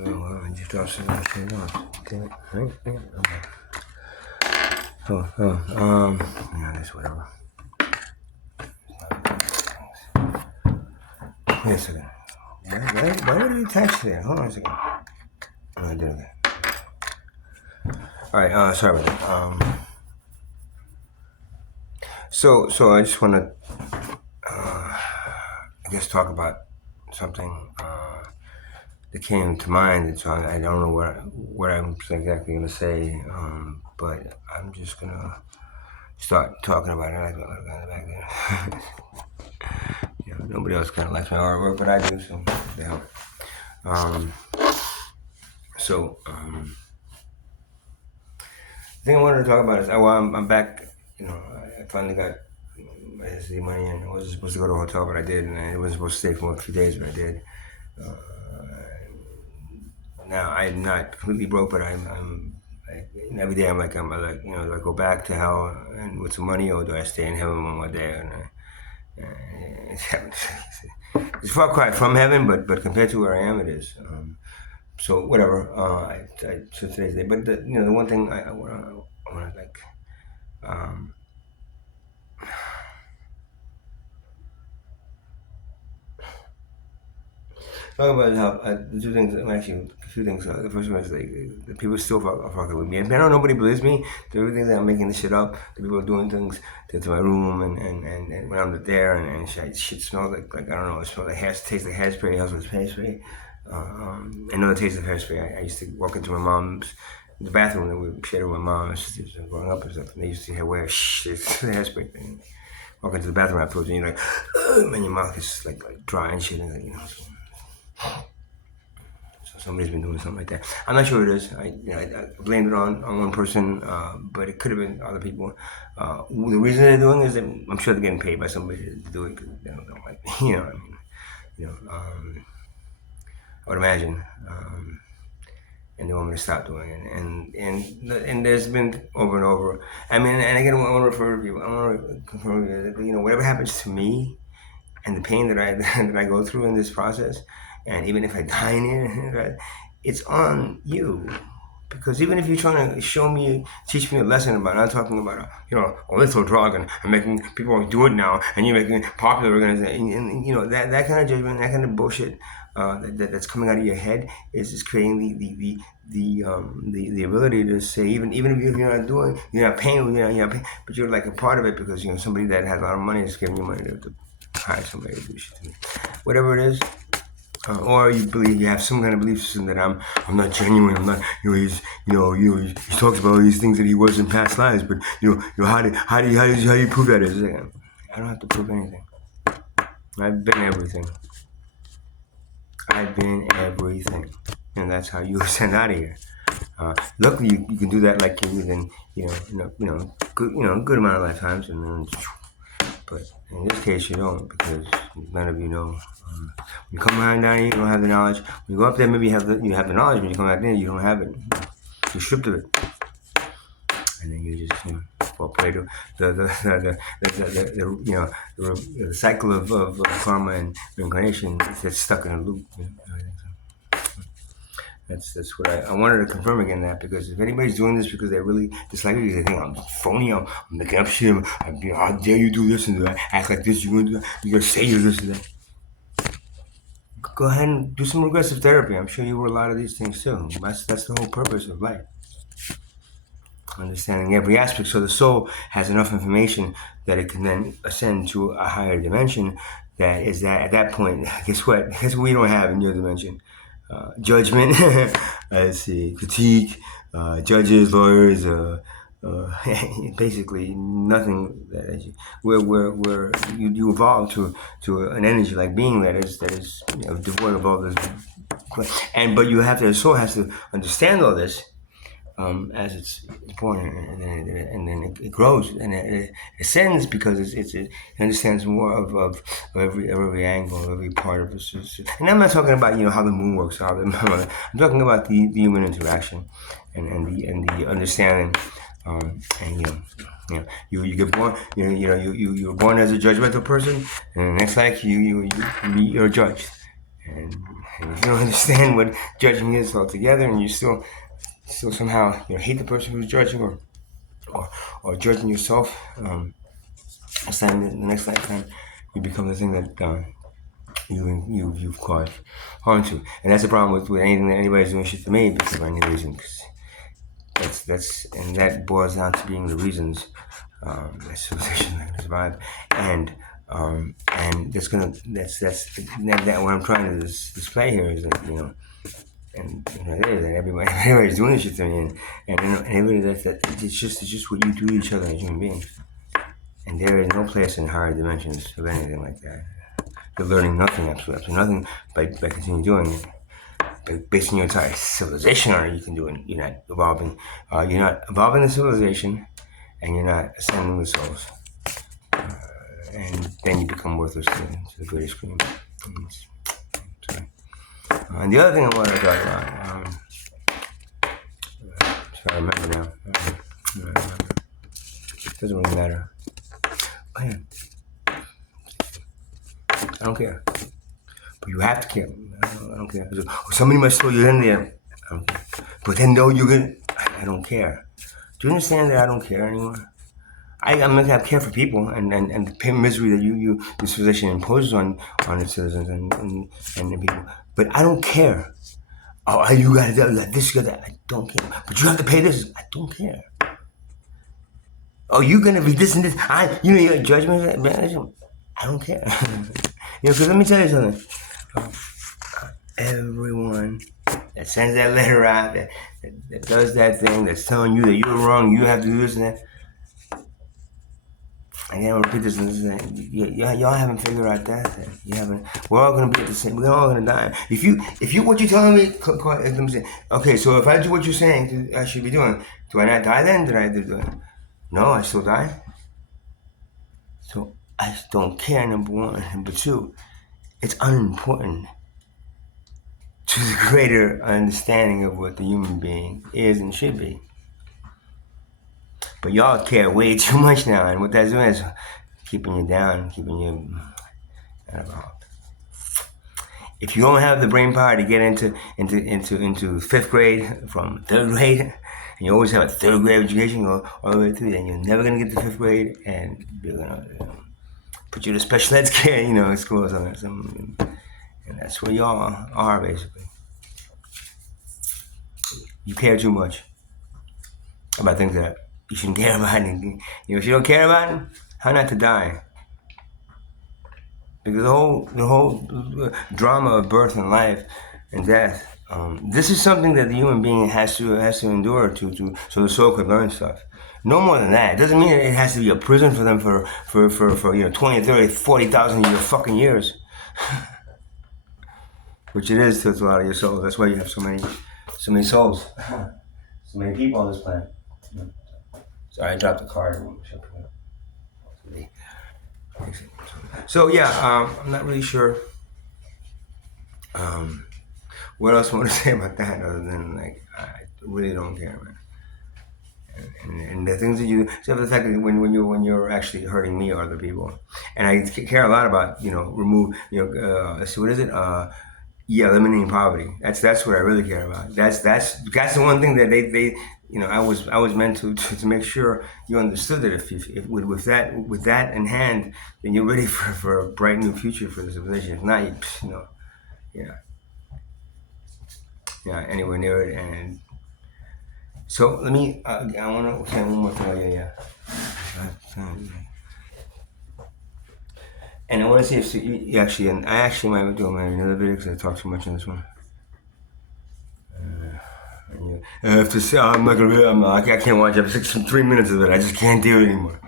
Oh, well, I just dropped some shit off. Damn it. Right? Yeah, okay. Yeah, that's whatever. Wait a second. Why would it text there? Hold on a second. I did it again. All right, sorry about that. So I just want to, I guess, talk about something that came to mind, and so I don't know what I'm exactly gonna say, but I'm just gonna start talking about it. I got it back there. You know, nobody else kind of likes my artwork, but I do, so they help. The thing I wanted to talk about is, I'm back. You know, I finally got my SD money, and I wasn't supposed to go to a hotel, but I did, and I wasn't supposed to stay for a few days, but I did. Now I'm not completely broke, but and every day I'm like, you know, do I go back to hell and with some money, or do I stay in heaven one more day? It's far cry from heaven, but compared to where I am, it is. So whatever. So today's day, but the one thing I want to like. Talk about how the two things. Actually, a few things. The first one is like the people still fucking with me, and I know nobody believes me. The everything that I'm making this shit up. The people are doing things to my room, and when I'm there, and shit smells like I don't know. It smells like tastes like hairspray. Household hairspray. I know the taste of hairspray. I used to walk into my mom's the bathroom that we shared with my mom and sisters growing up and stuff, and they used to wear hairspray thing. Walk into the bathroom afterwards, and you're like, and your mouth is like dry and shit, and you know. So somebody's been doing something like that. I'm not sure it is. I blamed it on one person, but it could have been other people. The reason they're doing it is that I'm sure they're getting paid by somebody to do it because they don't like me. I would imagine. And they want me to stop doing it. And there's been over and over. I mean, and again, I want to refer to people. I want to confirm that, whatever happens to me and the pain that I that I go through in this process, and even if I die in here, right, it's on you. Because even if you're trying to teach me a lesson about not talking about a lethal drug and making people do it now, and you're making it popular, and that kind of judgment, that kind of bullshit that's coming out of your head is creating the ability to say even if you're not paying, but you're like a part of it because somebody that has a lot of money is giving you money to hire somebody to do shit to me, whatever it is. Or you have some kind of belief system that I'm not genuine. I'm not. He talks about all these things that he was in past lives, but how do you prove that? I don't have to prove anything. I've been everything. And that's how you ascend out of here. Luckily, you can do that like within good amount of lifetimes, and then. But in this case, you don't, because none of you know. When you come down here, you don't have the knowledge. When you go up there, maybe you have the knowledge. When you come back there, you don't have it. You're stripped of it, and then you just fall prey to the cycle of karma and reincarnation. That's stuck in a loop. That's what I wanted to confirm again, that because if anybody's doing this because they really dislike me, they think I'm phony, I'm making up shit, how dare you do this and act like this, you're gonna say you're this and that. Go ahead and do some regressive therapy. I'm sure you were a lot of these things too. That's the whole purpose of life. Understanding every aspect, so the soul has enough information that it can then ascend to a higher dimension. That is that at that point, guess what? Guess what we don't have in your dimension? Judgment, let's see, critique, judges, lawyers, basically nothing. Where you evolve to an energy like being that is devoid of all this, but the soul has to understand all this. As it's born, and then it grows and it ascends because it understands more of every angle, every part of it. And I'm not talking about how the moon works. I'm talking about the human interaction and the understanding. You get born. You're born as a judgmental person, and the next life you're judged. And don't understand what judging is altogether, and you still somehow hate the person who's judging, or judging yourself. The next lifetime, you become the thing that you've caused harm to, and that's the problem with anything that anybody's doing shit to me because of any reason. And that boils down to being the reasons that civilization can survive, and that's that what I'm trying to display here is that that everybody's doing this shit to me, and everybody that it's just what you do to each other as human beings, and there is no place in higher dimensions of anything like that. You're learning nothing, absolutely nothing by continuing doing it. Basing your entire civilization on it, you can do it. You're not evolving. You're not evolving the civilization, and you're not ascending the souls. And then you become worthless to the greatest scream. And the other thing I wanted to talk about, I remember now. It doesn't really matter. Oh, yeah. I don't care. But you have to care. I don't care. Somebody must throw you in there. I don't care. But then, no, you're gonna. I don't care. Do you understand that I don't care anymore? I'm gonna have care for people and the pain misery that this position imposes on its citizens and the people. But I don't care. Oh, you gotta do that. This, you got that. I don't care. But you have to pay this. I don't care. Oh, you're gonna be this and this. You got judgment. I don't care. Because let me tell you something. Everyone that sends that letter out, that does that thing, that's telling you that you're wrong, you have to do this and that. Again, I'll repeat this and this and that. Y'all haven't figured out that. You haven't. We're all gonna be at the same. We're all gonna die. If you what you're telling me, let me say. Okay, so if I do what you're saying, I should be doing. Do I not die then? Did I do it? No, I still die. So I don't care. Number one, number two, it's unimportant to the greater understanding of what the human being is and should be. But y'all care way too much now, and what that's doing is keeping you down, keeping you involved. If you don't have the brain power to get into fifth grade from third grade, and you always have a third grade education go all the way through, then you're never gonna get to fifth grade, and they're gonna put you to special ed care, in school or something. And that's where y'all are basically. You care too much about things that you shouldn't care about. If you don't care about it, how not to die? Because the whole drama of birth and life and death, this is something that the human being has to endure so the soul could learn stuff. No more than that. It doesn't mean it has to be a prison for them for 20, 30, 40,000 fucking years. Which it is to a lot of your souls. That's why you have so many souls. So many people on this planet. Sorry, I dropped the card. So yeah, I'm not really sure what else I want to say about that other than I really don't care, man. And the things that you, except for the fact that when you're actually hurting me or other people, and I care a lot about so what is it? Eliminating poverty. That's what I really care about. That's the one thing that they I was meant to make sure you understood that if with that in hand, then you're ready for a bright new future for the civilization. If not, anywhere near it. And so let me. I want to say one more thing. And I want to see if you actually, and I actually might do another video because I talk too much on this one. I have to say, I'm not gonna be. I can't watch episode 3 minutes of it. I just can't do it anymore.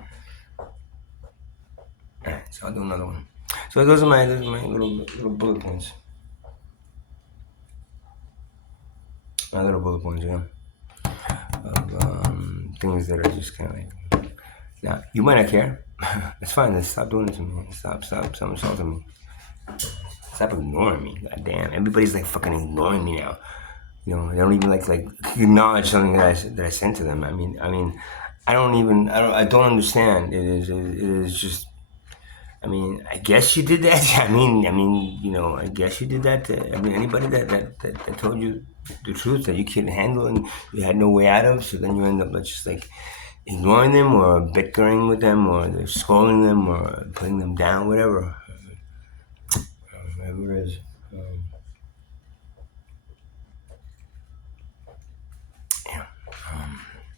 Alright, so I'll do another one. So those are my little bullet points. My little bullet points, of things that are just kind of like. Now you might not care. It's fine. Then stop doing it to me. Stop insulting me. Stop ignoring me. God damn, everybody's fucking ignoring me now. They don't even like acknowledge something that I sent to them. I don't understand. It is just I mean, I guess you did that. I guess you did that to, anybody that told you the truth that you couldn't handle and you had no way out of. So then you end up just like ignoring them or bickering with them or scolding them or putting them down, whatever. Whatever it is. Yeah.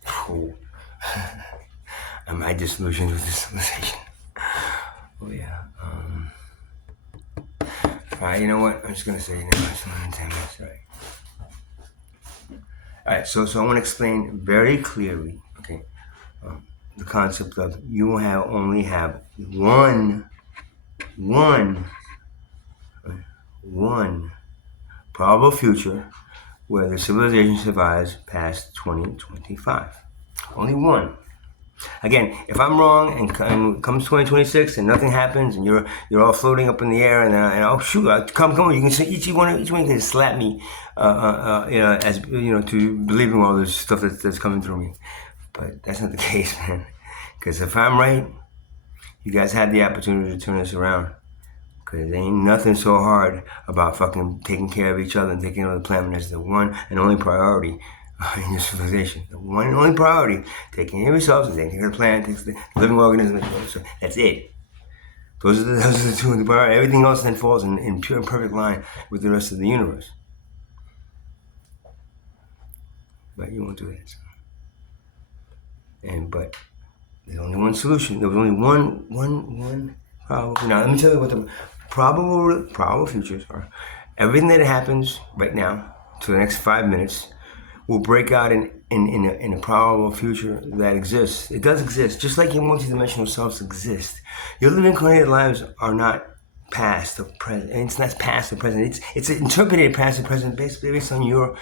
Cool. Am I disillusioned with this civilization? Oh yeah. All right. You know what? I'm just gonna say it's 10 minutes. All right. All right. So I want to explain very clearly. Okay. The concept of you will only have one, one probable future where the civilization survives past 2025. Only one. Again, if I'm wrong and comes 2026 and nothing happens and you're all floating up in the air and oh shoot, come on, you can say each one can slap me, as to believing all this stuff that's coming through me. But that's not the case, man. Because if I'm right, you guys had the opportunity to turn this around. Because there ain't nothing so hard about fucking taking care of each other and taking care of the planet. That's the one and only priority in your civilization. The one and only priority. Taking care of yourselves and taking care of the planet, the living organisms. So that's it. Those are the two in the priority. Everything else then falls in pure and perfect line with the rest of the universe. But you won't do that. So. But there's only one solution. There was only one probable. Now let me tell you what the probable futures are. Everything that happens right now to the next 5 minutes will break out in a probable future that exists. It does exist, just like your multidimensional selves exist. Your living incarnated lives are not past or present, and it's not past or present. It's interpreted past or present based on your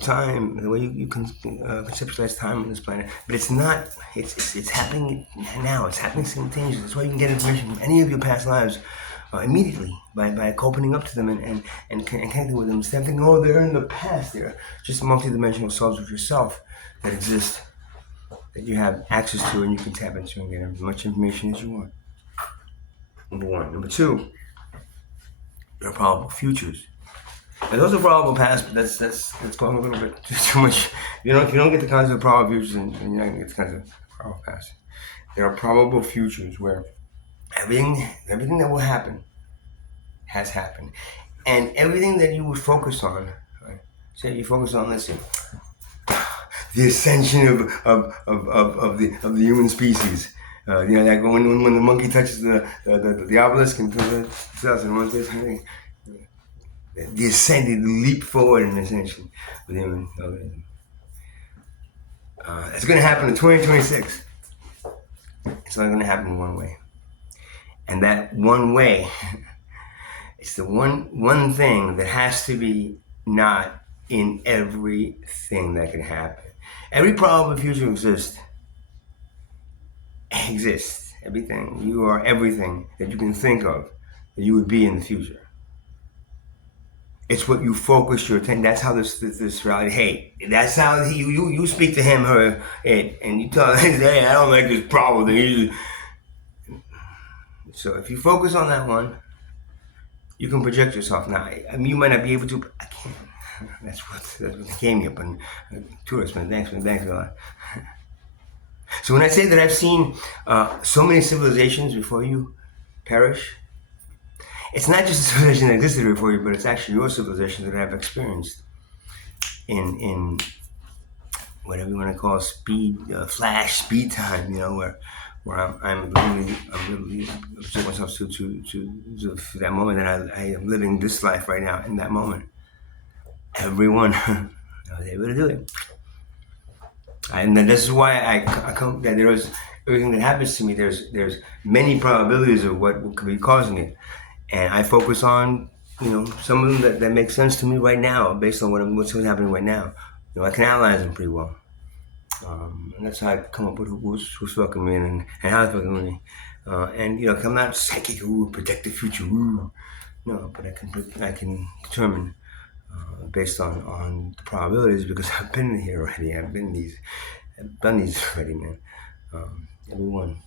time, the way you can conceptualize time on this planet. But it's not. It's happening now. It's happening simultaneously. That's why you can get information from any of your past lives immediately by opening up to them and connecting with them. Instead of thinking, oh, they're in the past. They're just multidimensional selves of yourself that exist, that you have access to and you can tap into and get as much information as you want. Number one. Number two, there are probable futures. And those are probable past, but that's going a little bit too much. If you don't get the concept of probable futures, then you're not gonna get the concept of probable past. There are probable futures where everything that will happen has happened, and everything that you would focus on, right? Say you focus on, let's see, the ascension of the human species. Like when the monkey touches the obelisk in 2001, the ascended leap forward in ascension of the human organism. It's going to happen in 2026. It's only going to happen one way, and that one way, it's the one thing that has to be not in everything that can happen. Every probable future exists. Everything. You are everything that you can think of that you would be in the future. It's what you focus your attention. That's how this reality. Hey, that's how you speak to him, her, and you tell him, hey, I don't like this problem thing. So if you focus on that one, you can project yourself. Now, you might not be able to, but I can. That's what they came here, but tourists, man. Thanks a lot. So when I say that I've seen so many civilizations before you perish, it's not just a civilization that existed before you, but it's actually your civilization that I've experienced in whatever you want to call flash speed time. Where I'm literally observing myself to that moment that I am living this life right now in that moment. Everyone, I was able to do it. And then this is why I come that there is everything that happens to me. There's many probabilities of what could be causing it, and I focus on some of them that make sense to me right now based on what's happening right now. I can analyze them pretty well, and that's how I come up with who's fucking me and how it's fucking with me. I'm not psychic, predict the future, no, but I can determine. Based on the probabilities, because I've been here already. I've done these already, man. Everyone.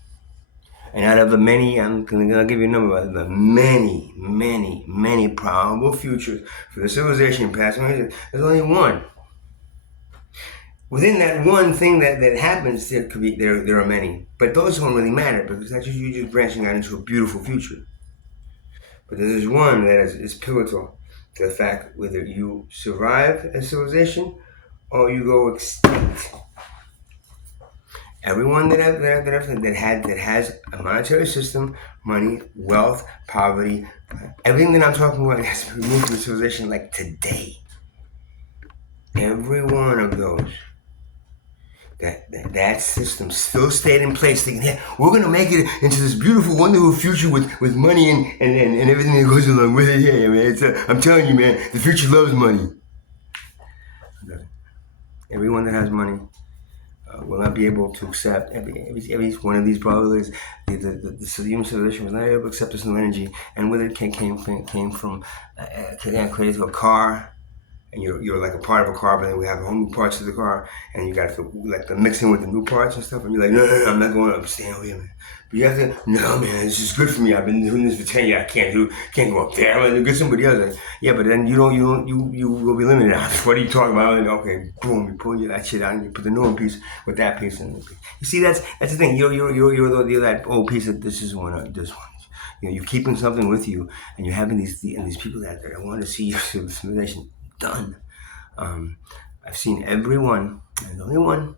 And out of the many, I'm gonna give you a number of the many, many, many probable futures for the civilization passing away. There's only one. Within that one thing that happens, there are many, but those don't really matter because that's just you just branching out into a beautiful future. But there's one that is pivotal to the fact whether you survive as civilization or you go extinct. Everyone that has a monetary system, money, wealth, poverty, everything that I'm talking about has been removed from civilization like today. Every one of those. That system still stayed in place, thinking, hey, we're gonna make it into this beautiful, wonderful future with money and everything that goes along with it. Yeah, man. I'm telling you, man, the future loves money. Everyone that has money will not be able to accept every one of these probabilities. The human civilization was not able to accept this new energy, and with it came from created to a car. And you're like a part of a car, but then we have whole new parts of the car, and you got to like the mixing with the new parts and stuff. And you're like, no, I'm not going. I'm staying over here, man. But you have to, no, man, this is good for me. I've been doing this for 10 years. I can't go up there. I'm gonna get somebody else. Like, yeah, but then you will be limited. What are you talking about? Okay, boom, you pull that shit out and you put the new one piece with that piece and piece. You see, that's the thing. You're that old piece that this is one. You're keeping something with you, and you're having these people that want to see your civilization done. I've seen everyone, and the only one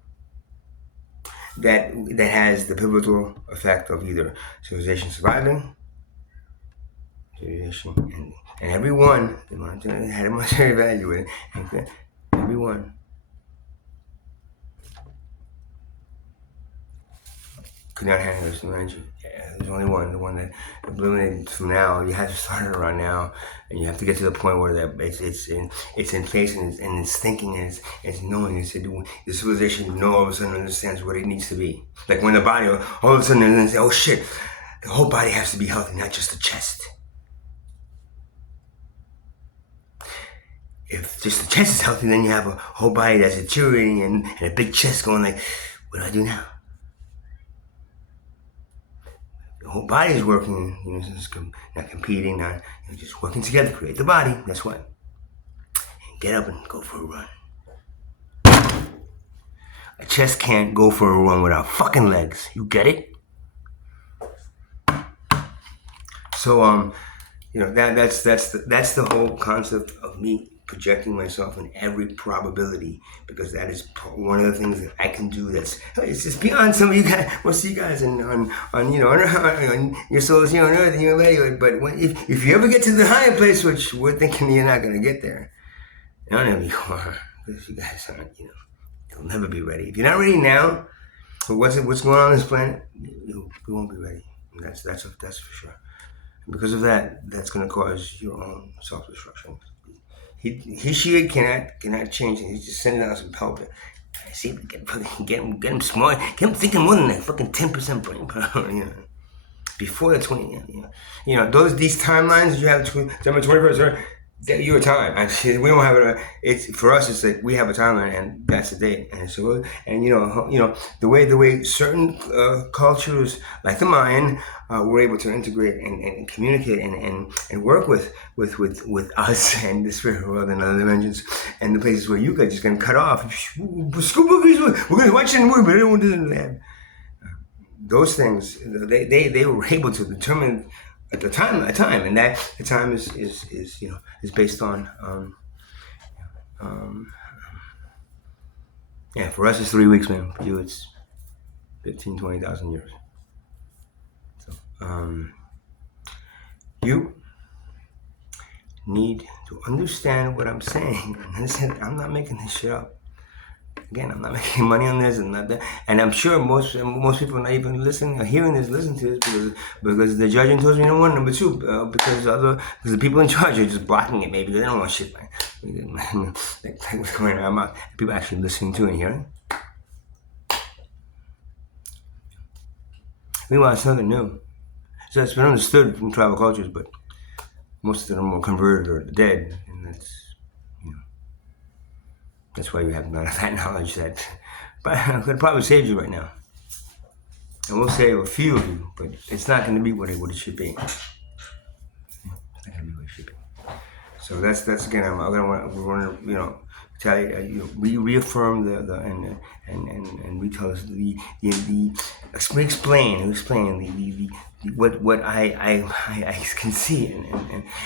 that has the pivotal effect of either civilization surviving, civilization, and everyone that had a monetary value in it, and everyone could not handle this new energy. There's only one, the one that illuminated from now. You have to start it around now, and you have to get to the point where it's in place and it's thinking and it's knowing. The civilization all of a sudden understands what it needs to be. Like when the body all of a sudden then say, oh shit, the whole body has to be healthy, not just the chest. If just the chest is healthy, then you have a whole body that's deteriorating and a big chest going like, what do I do now? The whole body is working, not competing, not just working together to create the body. That's what. Get up and go for a run. A chest can't go for a run without fucking legs. You get it? So that's the whole concept of me projecting myself in every probability, because that is one of the things that I can do. It's just beyond some of you guys. We'll see you guys on your souls here on earth and you're ready. But if you ever get to the higher place, which we're thinking you're not gonna get there, you don't ever are, because you guys aren't. You'll never be ready. If you're not ready now, what's going on this planet, you won't be ready. That's for sure. And because of that, that's gonna cause your own self-destruction. She cannot change it. He's just sending out some help. See if we can get him smart. Get him thinking more than that fucking 10% brain power. Before the 20. These timelines you have December 21st. Your time. We don't have it. It's for us. It's like we have a timeline, and that's the date. And so, the way certain cultures like the Mayan were able to integrate and communicate and work with us and the spirit world and other dimensions, and the places where you guys just gonna cut off. School movies. We're gonna watch the movie, but everyone doesn't have those things. They were able to determine. At the time, and that the time is based on for us it's 3 weeks, man. For you it's 20,000 years. So you need to understand what I'm saying. I'm not making this shit up. Again, I'm not making money on this and not that, and I'm sure most people are not even listening or hearing this, listen to this because the judging towards me. Number one, number two, because the people in charge are just blocking it. Maybe they don't want shit, man. Like what's going on? People actually listening to and hearing. Meanwhile, it's nothing new. So it's been understood from tribal cultures, but most of them are converted or dead, and that's why you have none of that knowledge. But I could probably save you right now. I will say a few of you, but it's not going to be what it should be. It's not going to be what it should be. So that's again. I'm gonna want to tell you, reaffirm the and retell us the explain the what I can see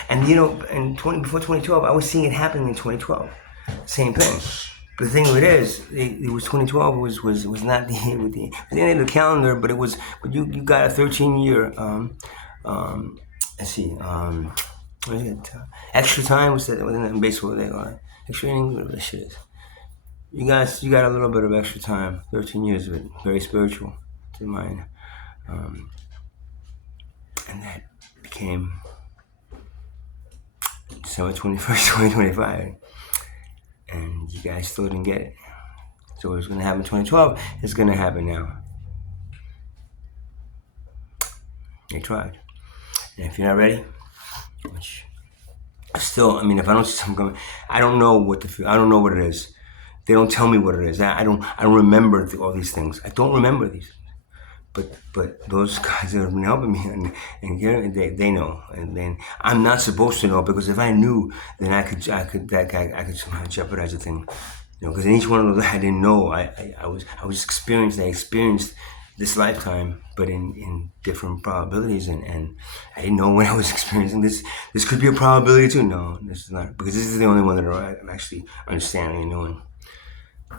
and in 20 before 2012 I was seeing it happening in 2012, same thing. But the thing of it is, it was 2012 was not the end of the calendar, but it was. But you got a 13-year let's see what is it? Extra time was that in baseball they got extra innings, whatever that shit is. You got a little bit of extra time. 13 years of it, very spiritual to mine, and that became December 21st, 2025, and you guys still didn't get it. So it was going to happen in 2012. It's going to happen now. They tried, and if you're not ready, which still, I mean, if I don't see something coming, I don't know what to feel. I don't know what it is. They don't tell me what it is. I don't remember all these things. I don't remember these. But those guys that have been helping me and they know, and then I'm not supposed to know, because if I knew, then I could somehow jeopardize the thing, because in each one of those I didn't know. I was experienced. I experienced this lifetime, but in different probabilities, and I didn't know when I was experiencing this. This could be a probability too. No, this is not, because this is the only one that I'm actually understanding and knowing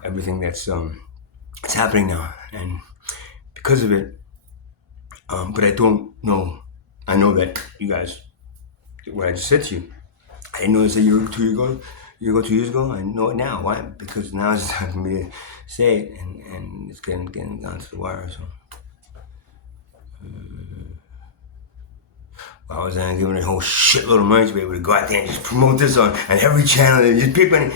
everything that's it's happening now, and because of it. But I don't know. I know that you guys, what I just said to you, I didn't know this a year or 2 years ago. I know it now. Why? Because now it's time for me to say it, and it's getting down to the wire. So, I was giving a whole shitload of money to be able to go out there and just promote this on every channel and just pick money,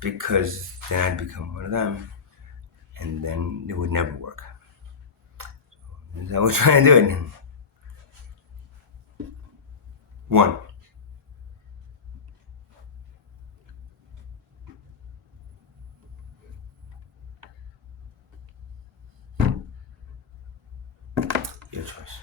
because then I'd become one of them, and then it would never work. So I was trying to do it. One. Your choice.